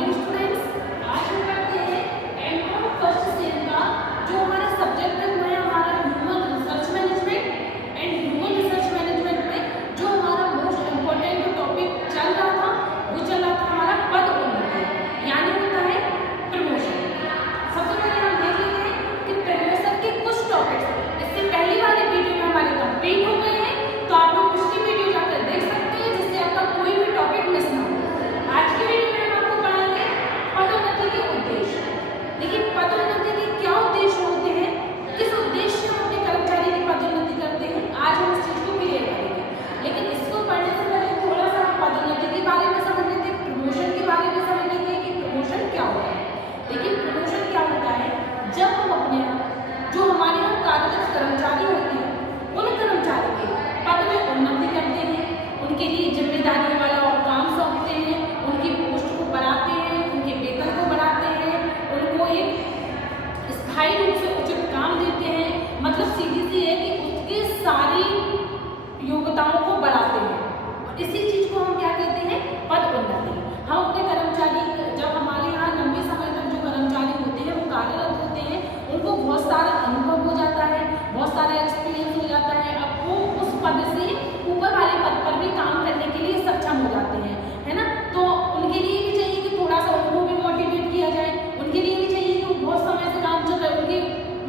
Morning students, आज हम करते हैं एमकॉम फर्स्ट सेम का जो हमारा सब्जेक्ट है हमारा human research management. And human research management में जो हमारा मोस्ट इम्पोर्टेंट जो टॉपिक चल रहा था वो चल रहा था हमारा पद उन्नति, यानी होता है प्रमोशन। सबसे पहले हम देख लेते हैं कि प्रमोशन के कुछ टॉपिक्स इससे पहली वाली वीडियो में हमारे कंप्लीट हो गए हैं, तो आप लोग पिछली वीडियो जाकर देख सकते हैं जिससे आपका कोई भी टॉपिक मिस ना हो। आज की वीडियो में हम आपको पढ़ाएंगे पदोन्नति के उद्देश्य। देखिए पदोन्नति के क्या उद्देश्य होते हैं, किस उद्देश्य से हम अपने कर्मचारी की पदोन्नति करते हैं, आज हम इस चीज को क्लियर करेंगे। लेकिन इसको पढ़ने से पहले थोड़ा सा हम पदोन्नति के बारे में समझ लेते हैं, प्रमोशन के बारे में समझ लेते हैं कि प्रमोशन क्या होता है। देखिए प्रमोशन क्या होता है, जब हम अपने जो हमारे यहाँ कार्यरत कर्मचारी होते हैं उन कर्मचारी के पद में उन्नति करते हैं, उनके लिए जिम्मेदारी वाला और काम सौंपते हैं, उनकी पोस्ट को बढ़ाते हैं, उनके वेतन को बढ़ाते हैं, उनको एक स्थायी रूप से उचित काम देते हैं। मतलब सीधी सी है कि उसके सारी योग्यताओं को बढ़ाते हैं। और इसी चीज को हम क्या कहते हैं, पद उन्नति। हम अपने कर्मचारी जब हमारे यहाँ लंबे समय तक जो कर्मचारी होते हैं वो कार्यरत होते हैं, उनको बहुत सारा अनुभव हो जाता है, बहुत सारा एक्सपीरियंस हो जाता है। अब वो उस पद से ऊपर वाले पद पर भी काम करने के लिए सक्षम हो जाते हैं, है ना। तो उनके लिए भी चाहिए कि थोड़ा सा उनको भी मोटिवेट किया जाए, उनके लिए भी चाहिए कि वो बहुत समय से काम चल रहे हैं, उनकी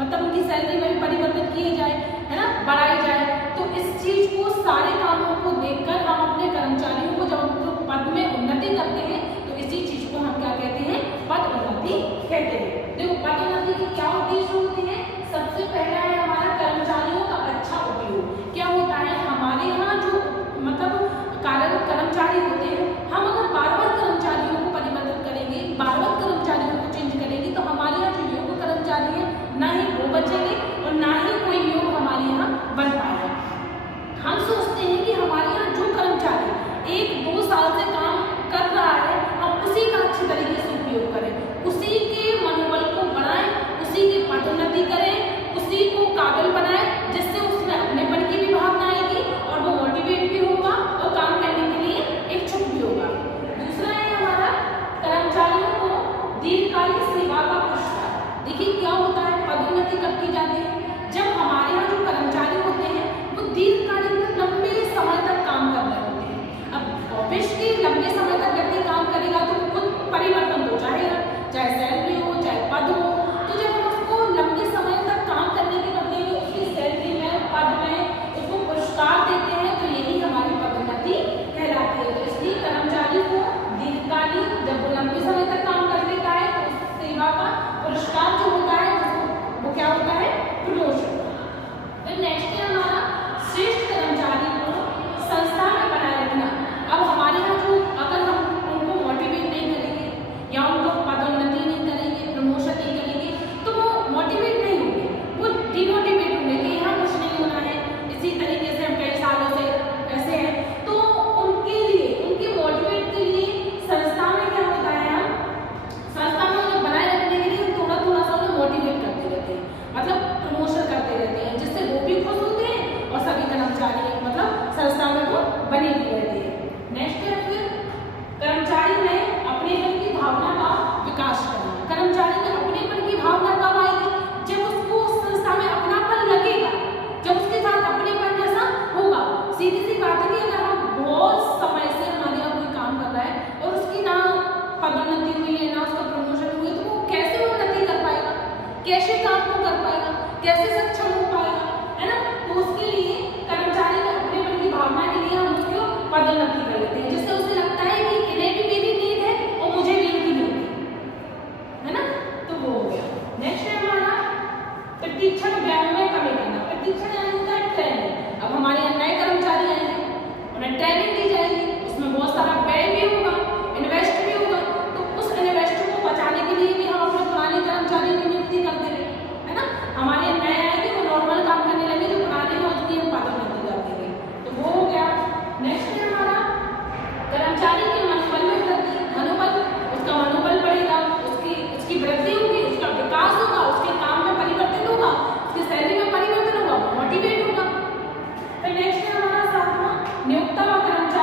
मतलब उनकी सैलरी में भी परिवर्तन किए जाए, है ना, बढ़ाई जाए। तो इस चीज को सारे कामों को देखकर हम अपने कर्मचारियों को जब उनको पद में उन्नति करते हैं तो इसी चीज को हम क्या कहते हैं, पद उन्नति कहते हैं। देखो पद उन्नति के क्या उद्देश्य होते हैं, सबसे पहला है हमारा कर्मचारियों का अच्छा उपयोग। क्या होता है, हमारे यहाँ जो मतलब कार्यरत कर्मचारी होते हैं, हम अगर बार बार कर्मचारियों को परिवर्तन करेंगे, बार बार कर्मचारियों को चेंज करेंगे तो हमारे यहाँ जो योग्य कर्मचारी है ना ही वो बचेंगे और ना ही कोई योग हमारे यहाँ बन पाएगा। हम सोचते हैं कि हमारे यहाँ जो कर्मचारी 1-2 साल से काम कर रहा है हम उसी का अच्छी तरीके से उपयोग करें, उसी के मनोबल को बढ़ाएं, उसी की पदोन्नति करें, उसी को काबिल बनाएं, जिससे उसमें अपनेपन की भी भावना आएगी और वो मोटिवेट भी होगा और काम करने के लिए इच्छुक भी होगा। दूसरा है हमारा कर्मचारियों को दीर्घकालिक सेवा का पुरस्कार। देखिए क्या होता है, पदोन्नति कब की जाती है, जब हमारे यहाँ जो कर्मचारी होते हैं वो दीर्घकालीन लंबे समय तक काम कर रहे होते हैं। अब ऑब्वियसली लंबे समय तक व्यक्ति काम करेगा तो कुछ परिवर्तन तो चाहेगा, चाहे सैलरी हो चाहे पद हो। तो जब हम उसको लंबे समय तक काम करने के बदले में उसकी सैलरी में पद में उसको पुरस्कार देते हैं तो यही हमारी पदोन्नति कहलाती है। तो इसलिए कर्मचारी को दीर्घकालीन जब वो लंबे समय तक काम कर लेता है तो उस सेवा का पुरस्कार जो होता है वो क्या होता है, प्रमोशन। फिर नेक्स्ट है हमारा श्रेष्ठ कर्मचारी को संस्था में बनाए रखना। अब हमारे यहाँ जो अगर हम उनको मोटिवेट नहीं करेंगे या उनको पदोन्नति नहीं करेंगे, प्रमोशन नहीं करेंगे तो वो मोटिवेट नहीं होंगे, वो डिमोटिवेट होंगे कि यहाँ कुछ नहीं होना है, इसी तरीके से हम कई सालों से ऐसे हैं। तो उनके लिए उनके मोटिवेट के लिए संस्था में क्या होता है, हम संस्था में उन्हें बनाए रखने के लिए थोड़ा थोड़ा सा उन्हें मोटिवेट करते रहते हैं, मतलब प्रमोशन करते रहते हैं, जिससे वो भी खुश होते हैं और सभी कर्मचारी मतलब संस्था में वो बने हुए रहते हैं। नेक्स्ट है फिर कर्मचारी में अपनेपन की भावना का विकास करना। कर्मचारी में अपनेपन की भावना कब आएगी, जब उसको उस संस्था में अपनापन लगेगा, जब उसके साथ अपनेपन जैसा होगा। सीधी सी बात है कि अगर हम बहुत समय से हमारे यहाँ कोई काम कर रहा है और उसकी ना पदोन्नति हुई है ना उसका प्रमोशन हुई है तो वो कैसे उन्नति कर पाएगा, कैसे काम को कर पाएगा, कैसे सक्षम हो पाएगा, है ना। तो उसके लिए कर्मचारी में अपनेपन की भावना के लिए हम उसको पदोन्नति कर लेते हैं, जिससे उसे लगता है कि इन्हें भी मेरी नीड है और मुझे भी इनकी नीड है ना। तो वो हो गया। नेक्स्ट है हमारा प्रशिक्षण व्यय में कमी करना। प्रशिक्षण यानी होता है ट्रेनिंग। अब हमारे यहाँ नए कर्मचारी आएंगे, उन्हें ट्रेनिंग दी जाएगी, उसमें बहुत सारा व्यय भी होगा, इन्वेस्ट भी होगा। तो उस इन्वेस्ट को बचाने के लिए भी हम अपने पुराने कर्मचारियों की नियुक्ति करते हैं, है ना। हमारे यहाँ नए आएंगे वो नॉर्मल काम करने लगे, जो पुराने हैं उसकी हम पदोन्नति कर देंगे। तो वो हो गया। नेक्स्ट है हमारा कर्मचारी के मनोबल में वृद्धि। मनोबल, उसका मनोबल बढ़ेगा, उसकी वृद्धि होगी, उसका विकास होगा, उसके काम में परिवर्तन होगा, उसकी सैलरी में परिवर्तन होगा, मोटिवेट होगा। फिर नेक्स्ट है हमारा सातवां नियोक्ता व कर्मचारी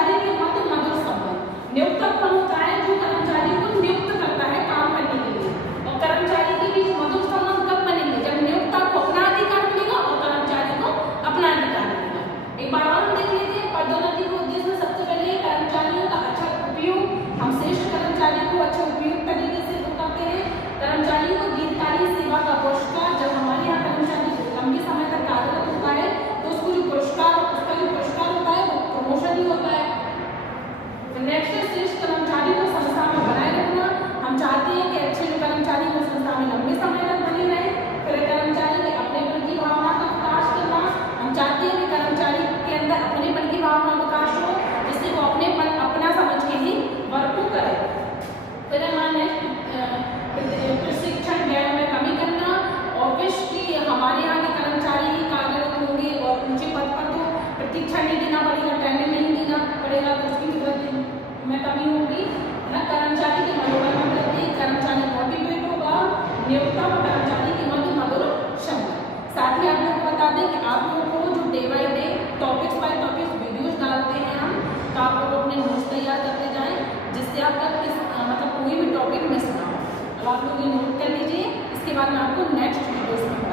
कर्मचारियों को दीर्घकालीन सेवा का पुरस्कार, जब हमारे यहाँ कर्मचारी लंबे समय तक कार्यरत होता है तो उसको जो पुरस्कार होता है वो प्रमोशन ही होता है। नेक्स्ट है श्रेष्ठ कर्मचारी को संस्था में बनाए रखना। हम चाहते हैं कि अच्छे जो कर्मचारी को संस्था में लंबे समय तक बने रहे। फिर कर्मचारी के अपनेपन की भावना का विकास करना। हम चाहते हैं कि कर्मचारी के अंदर अपनेपन की भावना विकास हो, जिससे वो अपना समझ के ही वर्क को करे। फिर हमारा नेक्स्ट प्रशिक्षण व्यय में कमी करना। ऑफिस की हमारे यहाँ के कर्मचारी ही कार्यरत होंगे और ऊंचे पद पर तो प्रशिक्षण नहीं देना पड़ेगा, ट्रेनिंग नहीं देना पड़ेगा, तो उसकी में कमी होगी ना। कर्मचारी के मनोबल में वृद्धि, कर्मचारी मोटिवेट होगा, नियोक्ता व कर्मचारी के मध्य मधुर संबंध। साथ ही आप लोग को बता दें कि आप लोगों को जो day by day topics by topics videos डालते हैं हम, तो आप लोग अपने नोट्स तैयार करते जाएं, जिससे आपका मतलब कोई भी टॉपिक मिस ना हो। अब आप लोग ये नोट कर लीजिए, इसके बाद मैं आपको नेक्स्ट वीडियोस में